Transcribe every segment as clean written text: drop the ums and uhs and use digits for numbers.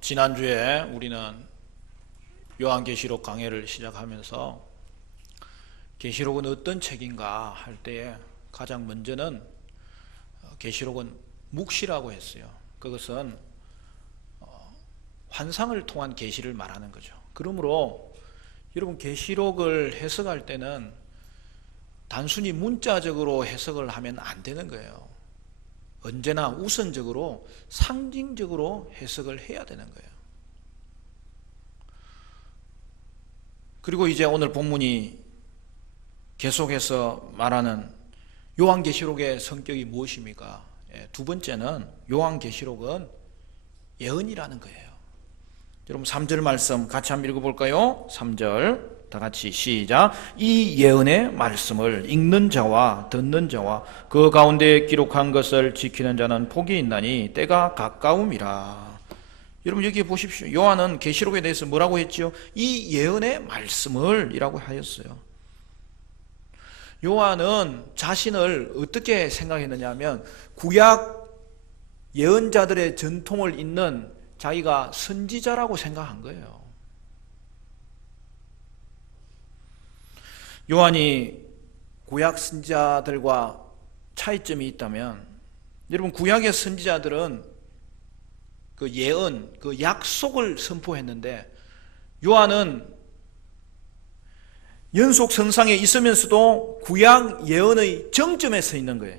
지난주에 우리는 요한계시록 강해를 시작하면서 계시록은 어떤 책인가 할 때에 가장 먼저는 계시록은 묵시라고 했어요. 그것은 환상을 통한 계시를 말하는 거죠. 그러므로 여러분 계시록을 해석할 때는 단순히 문자적으로 해석을 하면 안 되는 거예요. 언제나 우선적으로 상징적으로 해석을 해야 되는 거예요. 그리고 이제 오늘 본문이 계속해서 말하는 요한계시록의 성격이 무엇입니까? 두 번째는 요한계시록은 예언이라는 거예요. 여러분 3절 말씀 같이 한번 읽어볼까요? 3절 다 같이 시작. 이 예언의 말씀을 읽는 자와 듣는 자와 그 가운데 기록한 것을 지키는 자는 복이 있나니 때가 가까움이라. 여러분 여기 보십시오. 요한은 계시록에 대해서 뭐라고 했지요? 이 예언의 말씀을 이라고 하였어요. 요한은 자신을 어떻게 생각했느냐 하면 구약 예언자들의 전통을 잇는 자기가 선지자라고 생각한 거예요. 요한이 구약 선지자들과 차이점이 있다면, 여러분 구약의 선지자들은 그 예언, 그 약속을 선포했는데 요한은 연속 선상에 있으면서도 구약 예언의 정점에 서 있는 거예요.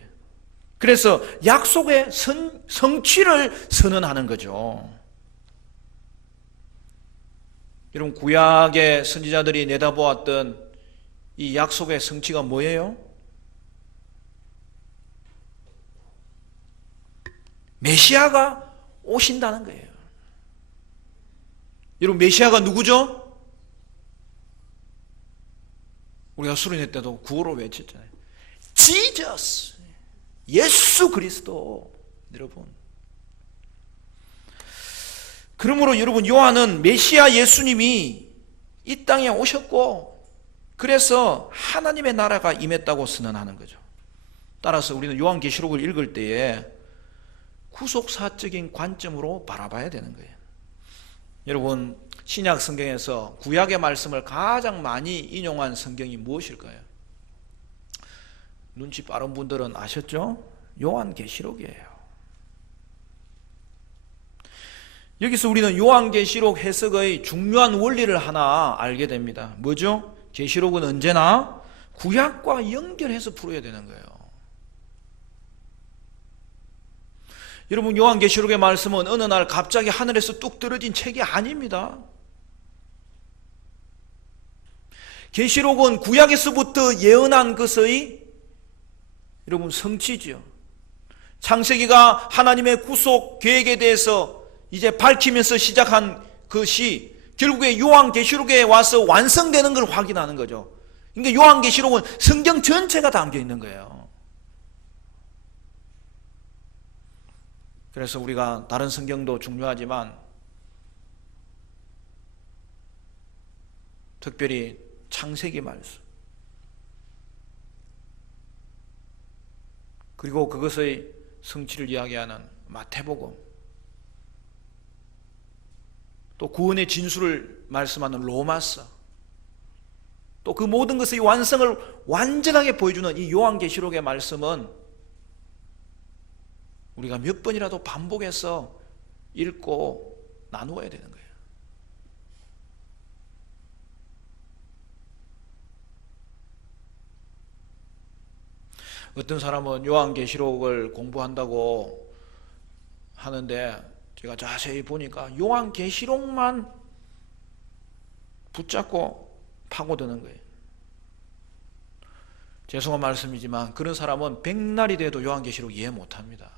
그래서 약속의 성취를 선언하는 거죠. 여러분 구약의 선지자들이 내다보았던 이 약속의 성취가 뭐예요? 메시아가 오신다는 거예요. 여러분 메시아가 누구죠? 우리가 수련회 때도 구호로 외쳤잖아요. 지저스, 예수 그리스도. 여러분 그러므로 여러분 요한은 메시아 예수님이 이 땅에 오셨고 그래서 하나님의 나라가 임했다고 선언하는 거죠. 따라서 우리는 요한계시록을 읽을 때에 구속사적인 관점으로 바라봐야 되는 거예요. 여러분 신약 성경에서 구약의 말씀을 가장 많이 인용한 성경이 무엇일까요? 눈치 빠른 분들은 아셨죠? 요한계시록이에요. 여기서 우리는 요한계시록 해석의 중요한 원리를 하나 알게 됩니다. 뭐죠? 계시록은 언제나 구약과 연결해서 풀어야 되는 거예요. 여러분 요한계시록의 말씀은 어느 날 갑자기 하늘에서 뚝 떨어진 책이 아닙니다. 계시록은 구약에서부터 예언한 것의 여러분 성취죠. 창세기가 하나님의 구속 계획에 대해서 이제 밝히면서 시작한 것이 결국에 요한계시록에 와서 완성되는 걸 확인하는 거죠. 그러니까 요한계시록은 성경 전체가 담겨 있는 거예요. 그래서 우리가 다른 성경도 중요하지만 특별히 창세기 말씀 그리고 그것의 성취를 이야기하는 마태복음 또 구원의 진수를 말씀하는 로마서 또 그 모든 것의 완성을 완전하게 보여주는 이 요한계시록의 말씀은 우리가 몇 번이라도 반복해서 읽고 나누어야 되는 거예요. 어떤 사람은 요한계시록을 공부한다고 하는데 제가 자세히 보니까 요한계시록만 붙잡고 파고드는 거예요. 죄송한 말씀이지만 그런 사람은 백날이 돼도 요한계시록 이해 못합니다.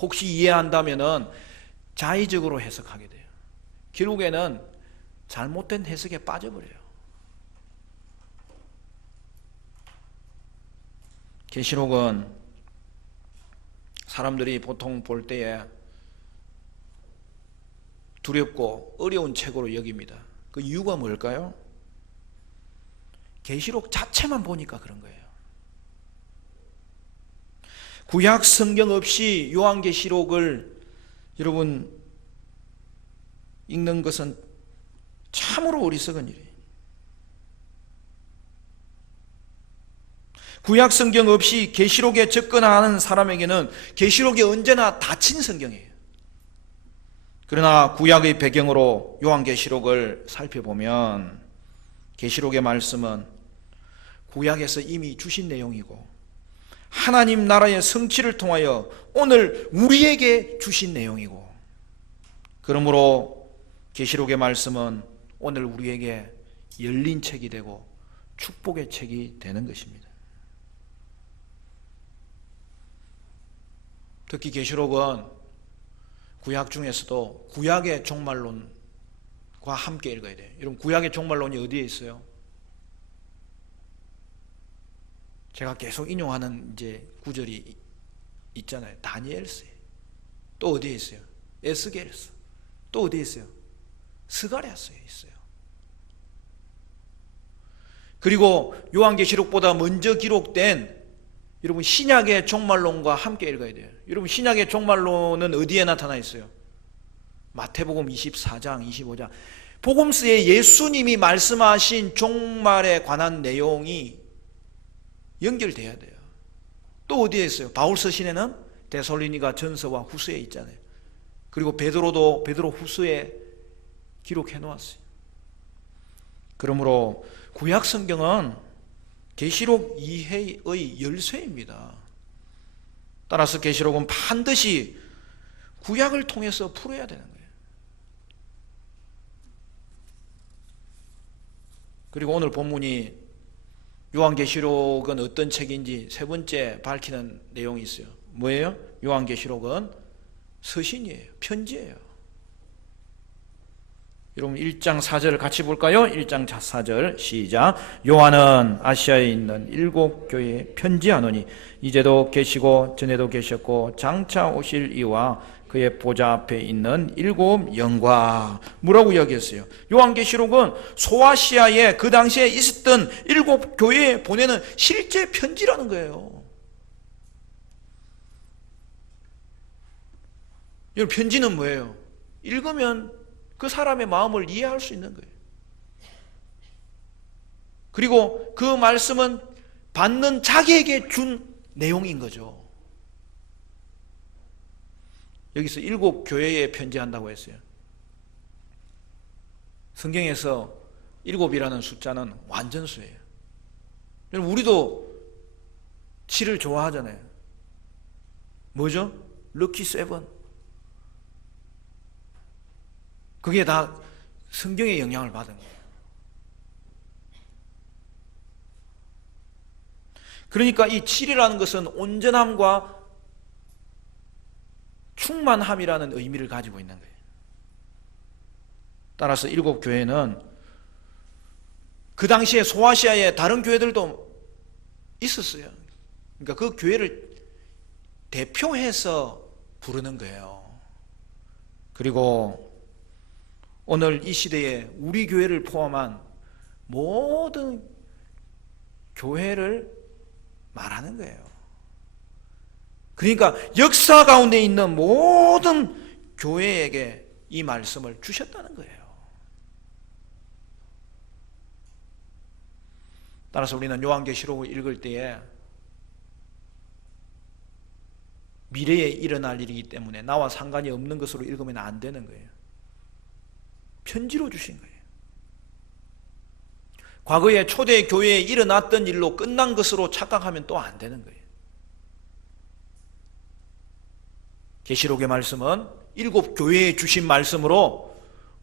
혹시 이해한다면 자의적으로 해석하게 돼요. 결국에는 잘못된 해석에 빠져버려요. 계시록은 사람들이 보통 볼 때에 두렵고 어려운 책으로 여깁니다. 그 이유가 뭘까요? 계시록 자체만 보니까 그런 거예요. 구약 성경 없이 요한계시록을 여러분 읽는 것은 참으로 어리석은 일이에요. 구약 성경 없이 계시록에 접근하는 사람에게는 계시록이 언제나 닫힌 성경이에요. 그러나 구약의 배경으로 요한계시록을 살펴보면 계시록의 말씀은 구약에서 이미 주신 내용이고 하나님 나라의 성취를 통하여 오늘 우리에게 주신 내용이고, 그러므로 계시록의 말씀은 오늘 우리에게 열린 책이 되고 축복의 책이 되는 것입니다. 특히 계시록은 구약 중에서도 구약의 종말론과 함께 읽어야 돼요. 여러분, 구약의 종말론이 어디에 있어요? 제가 계속 인용하는 이제 구절이 있잖아요. 다니엘서에. 또 어디에 있어요? 에스겔서. 또 어디에 있어요? 스가랴서에 있어요. 그리고 요한계시록보다 먼저 기록된 여러분 신약의 종말론과 함께 읽어야 돼요. 여러분, 신약의 종말론은 어디에 나타나 있어요? 마태복음 24장, 25장. 복음서에 예수님이 말씀하신 종말에 관한 내용이 연결돼야 돼요. 또 어디에 있어요? 바울 서신에는 데살로니가 전서와 후서에 있잖아요. 그리고 베드로도 베드로 후서에 기록해 놓았어요. 그러므로 구약 성경은 계시록 이해의 열쇠입니다. 따라서 계시록은 반드시 구약을 통해서 풀어야 되는 거예요. 그리고 오늘 본문이 요한계시록은 어떤 책인지 세 번째 밝히는 내용이 있어요. 뭐예요? 요한계시록은 서신이에요. 편지예요. 여러분 1장 4절 같이 볼까요? 1장 4절 시작. 요한은 아시아에 있는 7 교회에 편지하노니 이제도 계시고 전에도 계셨고 장차 오실 이와 그의 보좌 앞에 있는 7 영과. 뭐라고 이야기했어요? 요한계시록은 소아시아에 그 당시에 있었던 7 교회에 보내는 실제 편지라는 거예요. 여러분, 편지는 뭐예요? 읽으면 그 사람의 마음을 이해할 수 있는 거예요. 그리고 그 말씀은 받는 자기에게 준 내용인 거죠. 여기서 7 교회에 편지한다고 했어요. 성경에서 7이라는 숫자는 완전수예요. 여러분, 우리도 7을 좋아하잖아요. 뭐죠? 럭키 7. 그게 다 성경의 영향을 받은 거예요. 그러니까 이 7이라는 것은 온전함과 충만함이라는 의미를 가지고 있는 거예요. 따라서 7 교회는 그 당시에 소아시아에 다른 교회들도 있었어요. 그러니까 그 교회를 대표해서 부르는 거예요. 그리고 오늘 이 시대에 우리 교회를 포함한 모든 교회를 말하는 거예요. 그러니까 역사 가운데 있는 모든 교회에게 이 말씀을 주셨다는 거예요. 따라서 우리는 요한계시록을 읽을 때에 미래에 일어날 일이기 때문에 나와 상관이 없는 것으로 읽으면 안 되는 거예요. 편지로 주신 거예요. 과거에 초대 교회에 일어났던 일로 끝난 것으로 착각하면 또 안 되는 거예요. 계시록의 말씀은 7 교회에 주신 말씀으로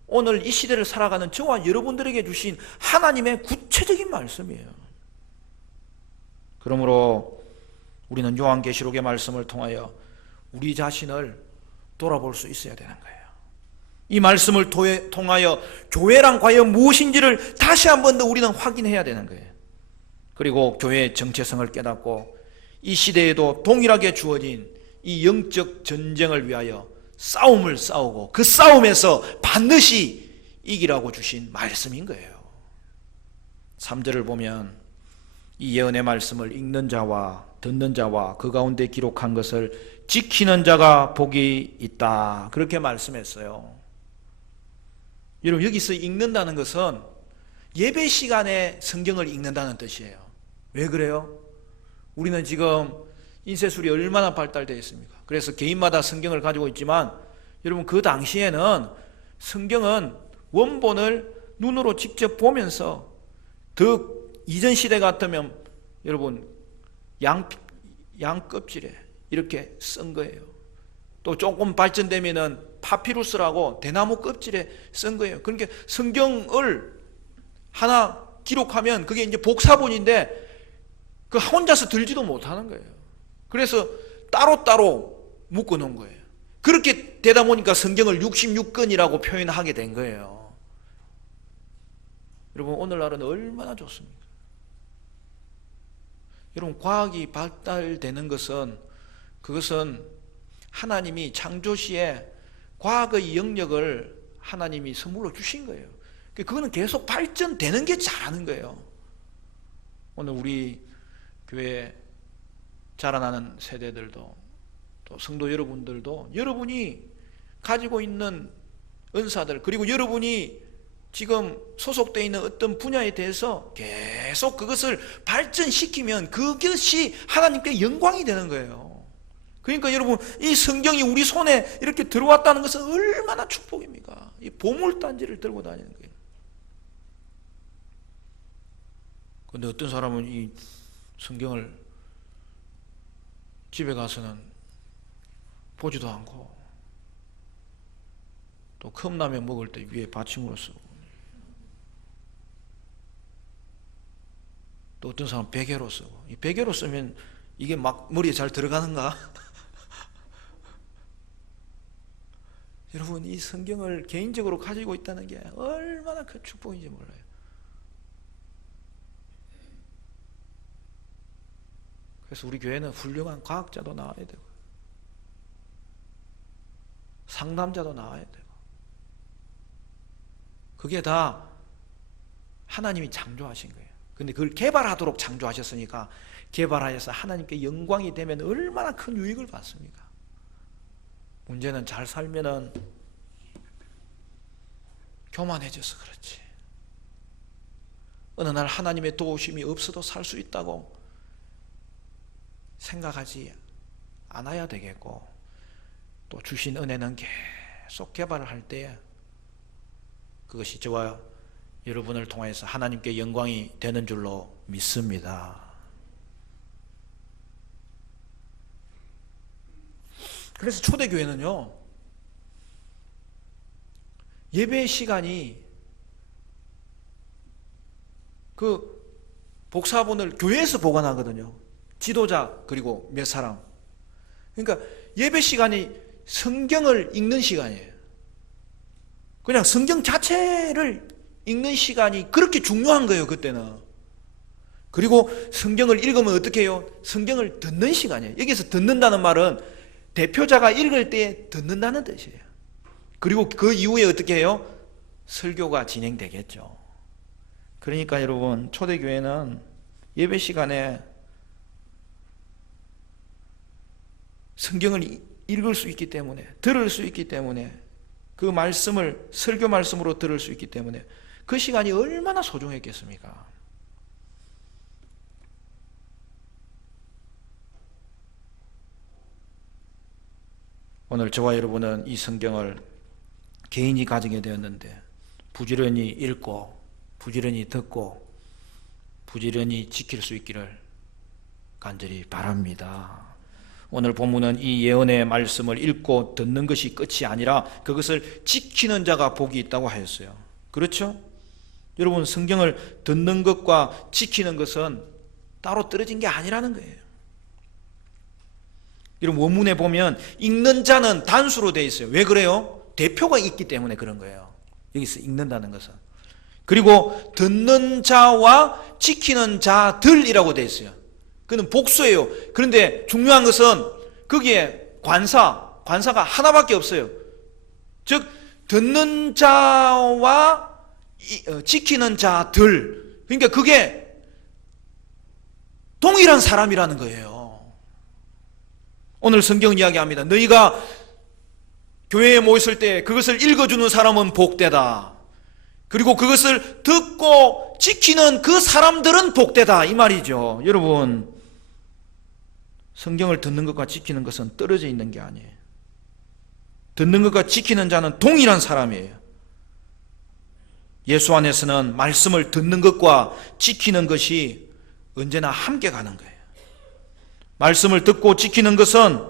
오늘 이 시대를 살아가는 저와 여러분들에게 주신 하나님의 구체적인 말씀이에요. 그러므로 우리는 요한계시록의 말씀을 통하여 우리 자신을 돌아볼 수 있어야 되는 거예요. 이 말씀을 통하여 교회란 과연 무엇인지를 다시 한 번 더 우리는 확인해야 되는 거예요. 그리고 교회의 정체성을 깨닫고 이 시대에도 동일하게 주어진 이 영적 전쟁을 위하여 싸움을 싸우고 그 싸움에서 반드시 이기라고 주신 말씀인 거예요. 3절을 보면 이 예언의 말씀을 읽는 자와 듣는 자와 그 가운데 기록한 것을 지키는 자가 복이 있다, 그렇게 말씀했어요. 여러분, 여기서 읽는다는 것은 예배 시간에 성경을 읽는다는 뜻이에요. 왜 그래요? 우리는 지금 인쇄술이 얼마나 발달되어 있습니까? 그래서 개인마다 성경을 가지고 있지만 여러분, 그 당시에는 성경은 원본을 눈으로 직접 보면서, 더 이전 시대 같으면 여러분 양 껍질에 이렇게 쓴 거예요. 또 조금 발전되면은 파피루스라고 대나무 껍질에 쓴 거예요. 그러니까 성경을 하나 기록하면 그게 이제 복사본인데 그 혼자서 들지도 못하는 거예요. 그래서 따로따로 묶어 놓은 거예요. 그렇게 되다 보니까 성경을 66권이라고 표현하게 된 거예요. 여러분, 오늘날은 얼마나 좋습니까? 여러분, 과학이 발달되는 것은, 그것은 하나님이 창조시에 과학의 영역을 하나님이 선물로 주신 거예요. 그거는 계속 발전되는 게 잘하는 거예요. 오늘 우리 교회 자라나는 세대들도, 또 성도 여러분들도 여러분이 가지고 있는 은사들, 그리고 여러분이 지금 소속되어 있는 어떤 분야에 대해서 계속 그것을 발전시키면 그것이 하나님께 영광이 되는 거예요. 그러니까 여러분, 이 성경이 우리 손에 이렇게 들어왔다는 것은 얼마나 축복입니까? 이 보물단지를 들고 다니는 거예요. 그런데 어떤 사람은 이 성경을 집에 가서는 보지도 않고, 또 컵라면 먹을 때 위에 받침으로 쓰고, 또 어떤 사람은 베개로 쓰고. 이 베개로 쓰면 이게 막 머리에 잘 들어가는가? 여러분, 이 성경을 개인적으로 가지고 있다는 게 얼마나 큰 축복인지 몰라요. 그래서 우리 교회는 훌륭한 과학자도 나와야 되고, 상담자도 나와야 되고, 그게 다 하나님이 창조하신 거예요. 근데 그걸 개발하도록 창조하셨으니까, 개발하여서 하나님께 영광이 되면 얼마나 큰 유익을 받습니까? 문제는 잘 살면은 교만해져서 그렇지, 어느 날 하나님의 도우심이 없어도 살 수 있다고 생각하지 않아야 되겠고, 또 주신 은혜는 계속 개발을 할 때 그것이 저와 여러분을 통해서 하나님께 영광이 되는 줄로 믿습니다. 그래서 초대교회는요, 예배 시간이 그 복사본을 교회에서 보관하거든요. 지도자 그리고 몇 사람. 그러니까 예배 시간이 성경을 읽는 시간이에요. 그냥 성경 자체를 읽는 시간이 그렇게 중요한 거예요, 그때는. 그리고 성경을 읽으면 어떻게 해요? 성경을 듣는 시간이에요. 여기서 듣는다는 말은 대표자가 읽을 때 듣는다는 뜻이에요. 그리고 그 이후에 어떻게 해요? 설교가 진행되겠죠. 그러니까 여러분, 초대교회는 예배 시간에 성경을 읽을 수 있기 때문에, 들을 수 있기 때문에, 그 말씀을 설교 말씀으로 들을 수 있기 때문에 그 시간이 얼마나 소중했겠습니까? 오늘 저와 여러분은 이 성경을 개인이 가지게 되었는데, 부지런히 읽고 부지런히 듣고 부지런히 지킬 수 있기를 간절히 바랍니다. 오늘 본문은 이 예언의 말씀을 읽고 듣는 것이 끝이 아니라 그것을 지키는 자가 복이 있다고 하였어요. 그렇죠? 여러분, 성경을 듣는 것과 지키는 것은 따로 떨어진 게 아니라는 거예요. 여러분, 원문에 보면 읽는 자는 단수로 되어 있어요. 왜 그래요? 대표가 있기 때문에 그런 거예요. 여기서 읽는다는 것은. 그리고 듣는 자와 지키는 자들이라고 되어 있어요. 그는 복수예요. 그런데 중요한 것은 거기에 관사가 하나밖에 없어요. 즉, 듣는 자와 지키는 자들. 그러니까 그게 동일한 사람이라는 거예요. 오늘 성경은 이야기합니다. 너희가 교회에 모였을 때 그것을 읽어주는 사람은 복되다. 그리고 그것을 듣고 지키는 그 사람들은 복되다 이 말이죠. 여러분, 성경을 듣는 것과 지키는 것은 떨어져 있는 게 아니에요. 듣는 것과 지키는 자는 동일한 사람이에요. 예수 안에서는 말씀을 듣는 것과 지키는 것이 언제나 함께 가는 거예요. 말씀을 듣고 지키는 것은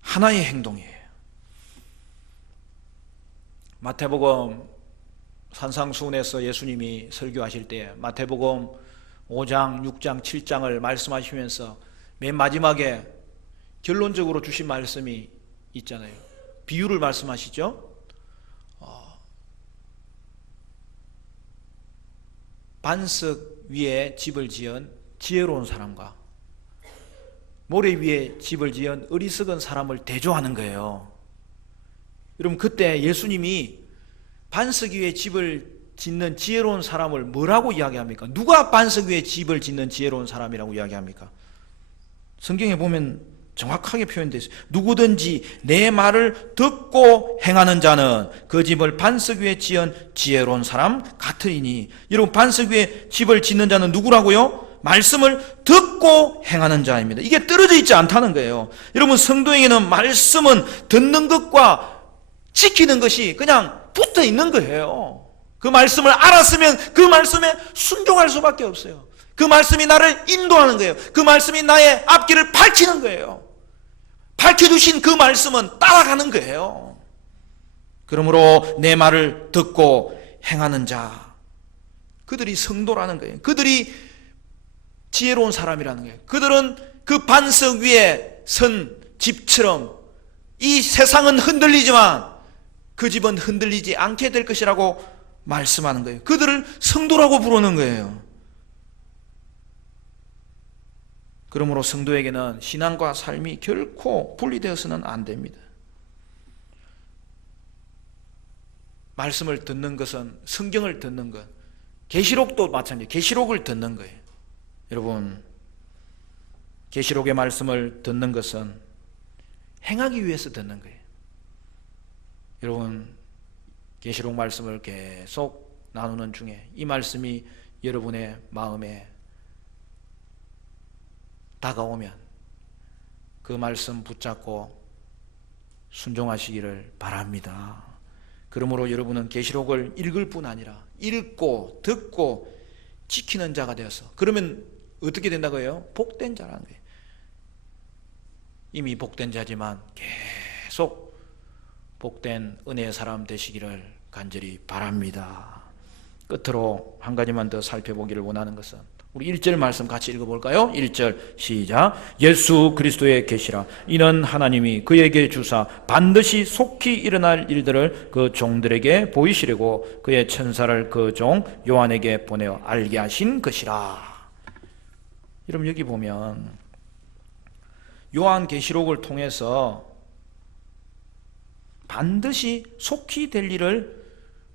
하나의 행동이에요. 마태복음 산상수훈에서 예수님이 설교하실 때 마태복음 5장, 6장, 7장을 말씀하시면서 맨 마지막에 결론적으로 주신 말씀이 있잖아요. 비유를 말씀하시죠. 반석 위에 집을 지은 지혜로운 사람과 모래 위에 집을 지은 어리석은 사람을 대조하는 거예요. 여러분, 그때 예수님이 반석 위에 집을 짓는 지혜로운 사람을 뭐라고 이야기합니까? 누가 반석 위에 집을 짓는 지혜로운 사람이라고 이야기합니까? 성경에 보면 정확하게 표현되어 있어요. 누구든지 내 말을 듣고 행하는 자는 그 집을 반석 위에 지은 지혜로운 사람 같으리니. 여러분, 반석 위에 집을 짓는 자는 누구라고요? 말씀을 듣고 행하는 자입니다. 이게 떨어져 있지 않다는 거예요. 여러분, 성도에게는 말씀은 듣는 것과 지키는 것이 그냥 붙어 있는 거예요. 그 말씀을 알았으면 그 말씀에 순종할 수밖에 없어요. 그 말씀이 나를 인도하는 거예요. 그 말씀이 나의 앞길을 밝히는 거예요. 밝혀주신 그 말씀은 따라가는 거예요. 그러므로 내 말을 듣고 행하는 자, 그들이 성도라는 거예요. 그들이 지혜로운 사람이라는 거예요. 그들은 그 반석 위에 선 집처럼 이 세상은 흔들리지만 그 집은 흔들리지 않게 될 것이라고 말씀하는 거예요. 그들을 성도라고 부르는 거예요. 그러므로 성도에게는 신앙과 삶이 결코 분리되어서는 안 됩니다. 말씀을 듣는 것은, 성경을 듣는 것, 계시록도 마찬가지예요. 계시록을 듣는 거예요. 여러분, 계시록의 말씀을 듣는 것은 행하기 위해서 듣는 거예요. 여러분, 계시록 말씀을 계속 나누는 중에 이 말씀이 여러분의 마음에 다가오면 그 말씀 붙잡고 순종하시기를 바랍니다. 그러므로 여러분은 계시록을 읽을 뿐 아니라 읽고 듣고 지키는 자가 되어서, 그러면 어떻게 된다고 해요? 복된 자라는 거예요. 이미 복된 자지만 계속 복된 은혜의 사람 되시기를 간절히 바랍니다. 끝으로 한 가지만 더 살펴보기를 원하는 것은, 우리 1절 말씀 같이 읽어볼까요? 1절 시작. 예수 그리스도의 계시라. 이는 하나님이 그에게 주사 반드시 속히 일어날 일들을 그 종들에게 보이시려고 그의 천사를 그 종 요한에게 보내어 알게 하신 것이라. 여러분, 여기 보면 요한 계시록을 통해서 반드시 속히 될 일을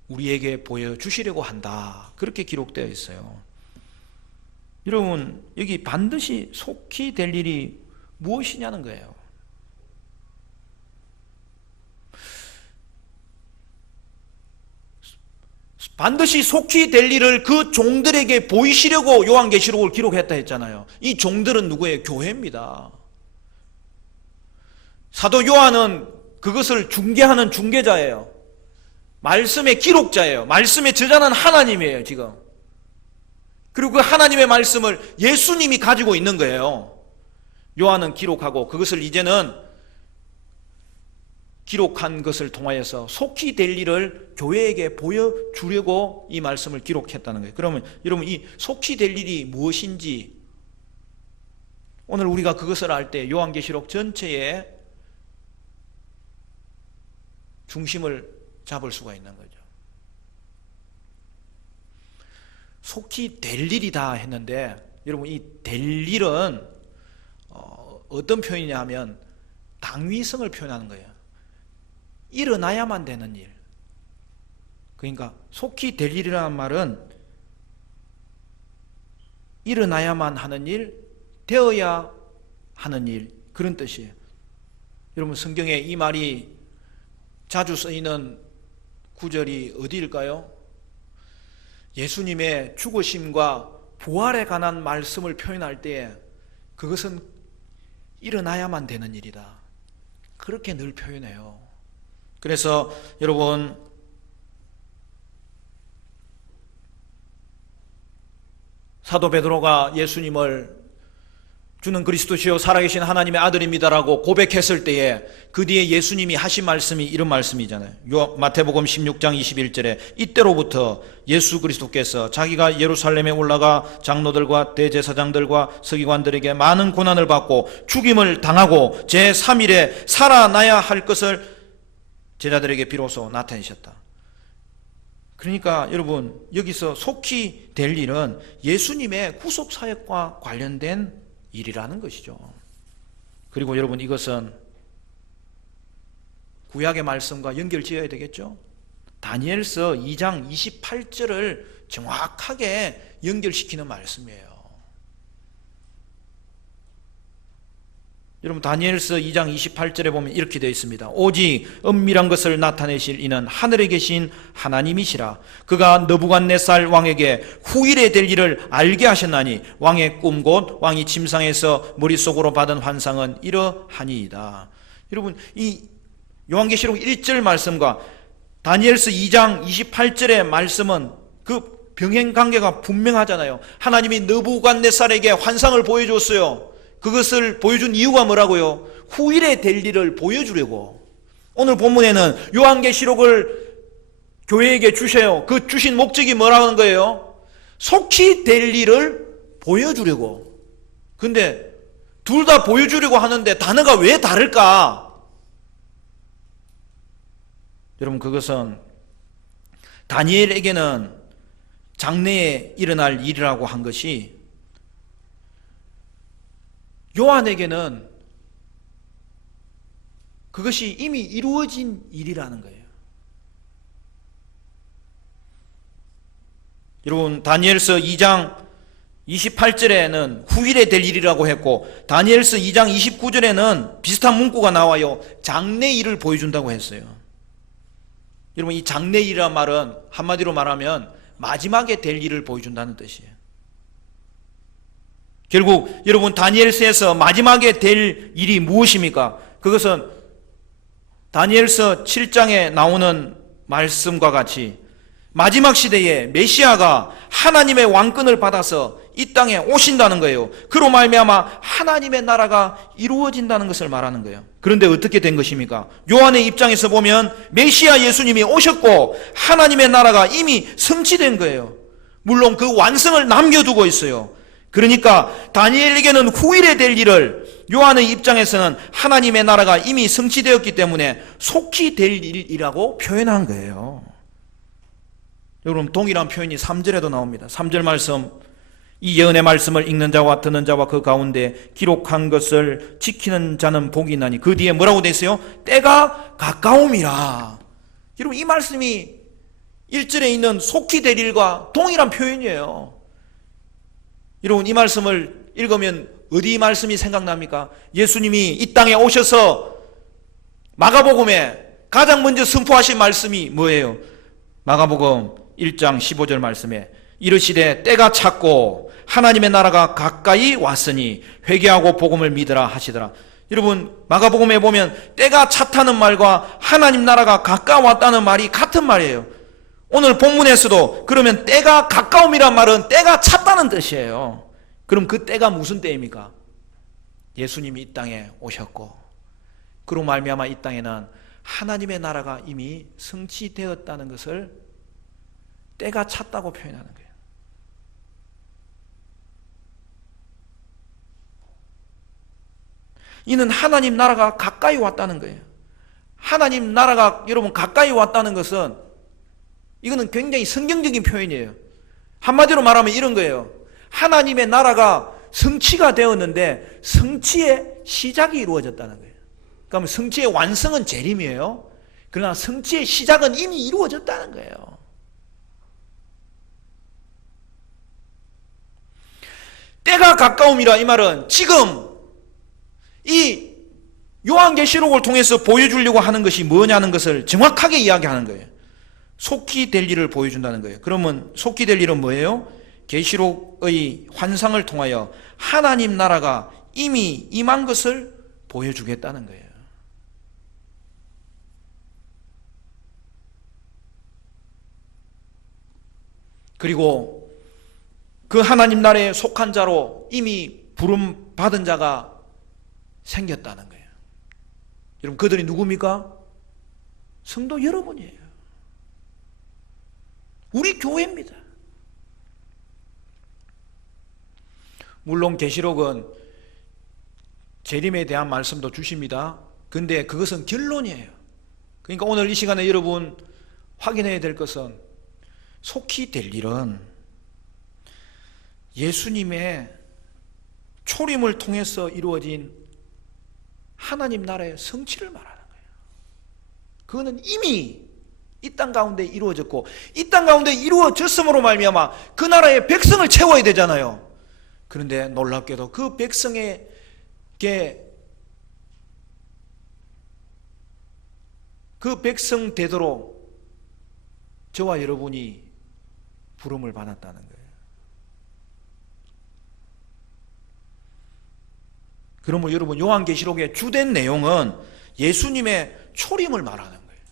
우리에게 보여주시려고 한다, 그렇게 기록되어 있어요. 여러분, 여기 반드시 속히 될 일이 무엇이냐는 거예요. 반드시 속히 될 일을 그 종들에게 보이시려고 요한계시록을 기록했다 했잖아요. 이 종들은 누구예요? 교회입니다. 사도 요한은 그것을 중개하는 중개자예요. 말씀의 기록자예요. 말씀의 저자는 하나님이에요, 지금. 그리고 그 하나님의 말씀을 예수님이 가지고 있는 거예요. 요한은 기록하고 그것을 이제는 기록한 것을 통하여서 속히 될 일을 교회에게 보여주려고 이 말씀을 기록했다는 거예요. 그러면 여러분, 이 속히 될 일이 무엇인지 오늘 우리가 그것을 알 때 요한계시록 전체에 중심을 잡을 수가 있는 거죠. 속히 될 일이다 했는데, 여러분, 이 될 일은 어떤 표현이냐 하면 당위성을 표현하는 거예요. 일어나야만 되는 일. 그러니까 속히 될 일이라는 말은 일어나야만 하는 일, 되어야 하는 일, 그런 뜻이에요. 여러분, 성경에 이 말이 자주 쓰이는 구절이 어디일까요? 예수님의 죽으심과 부활에 관한 말씀을 표현할 때 그것은 일어나야만 되는 일이다, 그렇게 늘 표현해요. 그래서 여러분, 사도 베드로가 예수님을 주는 그리스도시요 살아계신 하나님의 아들입니다라고 고백했을 때에 그 뒤에 예수님이 하신 말씀이 이런 말씀이잖아요. 마태복음 16장 21절에 이때로부터 예수 그리스도께서 자기가 예루살렘에 올라가 장로들과 대제사장들과 서기관들에게 많은 고난을 받고 죽임을 당하고 제3일에 살아나야 할 것을 제자들에게 비로소 나타내셨다. 그러니까 여러분, 여기서 속히 될 일은 예수님의 구속사역과 관련된 일이라는 것이죠. 그리고 여러분, 이것은 구약의 말씀과 연결지어야 되겠죠. 다니엘서 2장 28절을 정확하게 연결시키는 말씀이에요. 여러분, 다니엘서 2장 28절에 보면 이렇게 되어 있습니다. 오직 은밀한 것을 나타내실 이는 하늘에 계신 하나님이시라. 그가 느부갓네살 왕에게 후일에 될 일을 알게 하셨나니 왕의 꿈 곧 왕이 침상에서 머릿속으로 받은 환상은 이러하니이다. 여러분, 이 요한계시록 1절 말씀과 다니엘서 2장 28절의 말씀은 그 병행관계가 분명하잖아요. 하나님이 느부갓네살에게 환상을 보여줬어요. 그것을 보여준 이유가 뭐라고요? 후일에 될 일을 보여주려고. 오늘 본문에는 요한계시록을 교회에게 주셔요. 그 주신 목적이 뭐라는 거예요? 속히 될 일을 보여주려고. 근데 둘 다 보여주려고 하는데 단어가 왜 다를까? 여러분, 그것은 다니엘에게는 장래에 일어날 일이라고 한 것이 요한에게는 그것이 이미 이루어진 일이라는 거예요. 여러분, 다니엘서 2장 28절에는 후일에 될 일이라고 했고 다니엘서 2장 29절에는 비슷한 문구가 나와요. 장래 일을 보여준다고 했어요. 여러분, 이 장래 일이란 말은 한마디로 말하면 마지막에 될 일을 보여준다는 뜻이에요. 결국 여러분, 다니엘서에서 마지막에 될 일이 무엇입니까? 그것은 다니엘서 7장에 나오는 말씀과 같이 마지막 시대에 메시아가 하나님의 왕권을 받아서 이 땅에 오신다는 거예요. 그로 말미암아 하나님의 나라가 이루어진다는 것을 말하는 거예요. 그런데 어떻게 된 것입니까? 요한의 입장에서 보면 메시아 예수님이 오셨고 하나님의 나라가 이미 성취된 거예요. 물론 그 완성을 남겨두고 있어요. 그러니까 다니엘에게는 후일에 될 일을, 요한의 입장에서는 하나님의 나라가 이미 성취되었기 때문에 속히 될 일이라고 표현한 거예요. 여러분, 동일한 표현이 3절에도 나옵니다. 3절 말씀, 이 예언의 말씀을 읽는 자와 듣는 자와 그 가운데 기록한 것을 지키는 자는 복이 있나니. 그 뒤에 뭐라고 되어 있어요? 때가 가까움이라. 여러분, 이 말씀이 1절에 있는 속히 될 일과 동일한 표현이에요. 여러분, 이 말씀을 읽으면 어디 말씀이 생각납니까? 예수님이 이 땅에 오셔서 마가복음에 가장 먼저 선포하신 말씀이 뭐예요? 마가복음 1장 15절 말씀에 이르시되 때가 찼고 하나님의 나라가 가까이 왔으니 회개하고 복음을 믿으라 하시더라. 여러분, 마가복음에 보면 때가 찼다는 말과 하나님 나라가 가까웠다는 말이 같은 말이에요. 오늘 본문에서도 그러면 때가 가까움이란 말은 때가 찼다는 뜻이에요. 그럼 그 때가 무슨 때입니까? 예수님이 이 땅에 오셨고 그로 말미암아 이 땅에는 하나님의 나라가 이미 성취되었다는 것을 때가 찼다고 표현하는 거예요. 이는 하나님 나라가 가까이 왔다는 거예요. 하나님 나라가 여러분 가까이 왔다는 것은 이거는 굉장히 성경적인 표현이에요. 한마디로 말하면 이런 거예요. 하나님의 나라가 성취가 되었는데 성취의 시작이 이루어졌다는 거예요. 그러면 성취의 완성은 재림이에요. 그러나 성취의 시작은 이미 이루어졌다는 거예요. 때가 가까움이라 이 말은 지금 이 요한계시록을 통해서 보여주려고 하는 것이 뭐냐는 것을 정확하게 이야기하는 거예요. 속히 될 일을 보여준다는 거예요. 그러면 속히 될 일은 뭐예요? 계시록의 환상을 통하여 하나님 나라가 이미 임한 것을 보여주겠다는 거예요. 그리고 그 하나님 나라에 속한 자로 이미 부름 받은 자가 생겼다는 거예요. 여러분, 그들이 누굽니까? 성도 여러분이에요. 우리 교회입니다. 물론 계시록은 재림에 대한 말씀도 주십니다. 근데 그것은 결론이에요. 그러니까 오늘 이 시간에 여러분 확인해야 될 것은 속히 될 일은 예수님의 초림을 통해서 이루어진 하나님 나라의 성취를 말하는 거예요. 그거는 이미 이 땅 가운데 이루어졌고, 이 땅 가운데 이루어졌음으로 말미암아 그 나라의 백성을 채워야 되잖아요. 그런데 놀랍게도 그 백성에게 그 백성 되도록 저와 여러분이 부름을 받았다는 거예요. 그러면 여러분, 요한계시록의 주된 내용은 예수님의 초림을 말하는 거예요.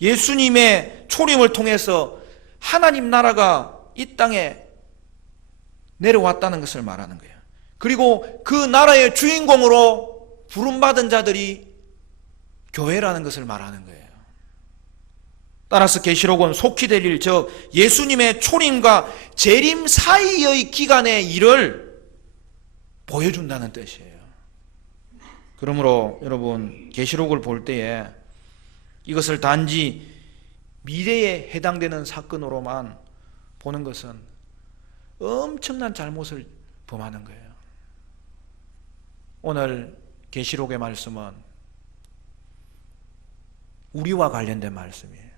예수님의 초림을 통해서 하나님 나라가 이 땅에 내려왔다는 것을 말하는 거예요. 그리고 그 나라의 주인공으로 부름받은 자들이 교회라는 것을 말하는 거예요. 따라서 계시록은 속히 될 일, 즉 예수님의 초림과 재림 사이의 기간의 일을 보여준다는 뜻이에요. 그러므로 여러분, 계시록을 볼 때에 이것을 단지 미래에 해당되는 사건으로만 보는 것은 엄청난 잘못을 범하는 거예요. 오늘 계시록의 말씀은 우리와 관련된 말씀이에요.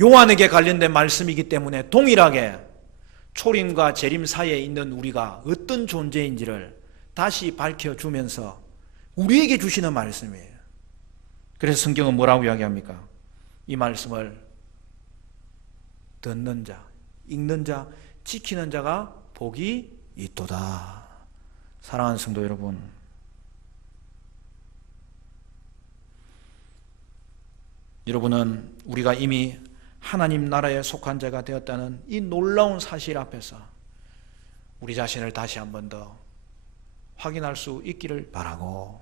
요한에게 관련된 말씀이기 때문에 동일하게 초림과 재림 사이에 있는 우리가 어떤 존재인지를 다시 밝혀주면서 우리에게 주시는 말씀이에요. 그래서 성경은 뭐라고 이야기합니까? 이 말씀을 듣는 자, 읽는 자, 지키는 자가 복이 있도다. 사랑하는 성도 여러분, 여러분은 우리가 이미 하나님 나라에 속한 자가 되었다는 이 놀라운 사실 앞에서 우리 자신을 다시 한 번 더 확인할 수 있기를 바라고,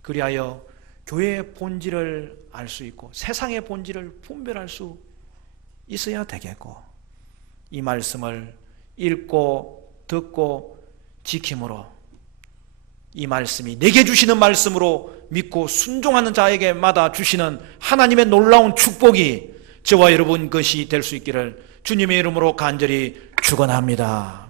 그리하여 교회의 본질을 알 수 있고 세상의 본질을 분별할 수 있어야 되겠고, 이 말씀을 읽고 듣고 지킴으로 이 말씀이 내게 주시는 말씀으로 믿고 순종하는 자에게마다 주시는 하나님의 놀라운 축복이 저와 여러분 것이 될 수 있기를 주님의 이름으로 간절히 축원합니다.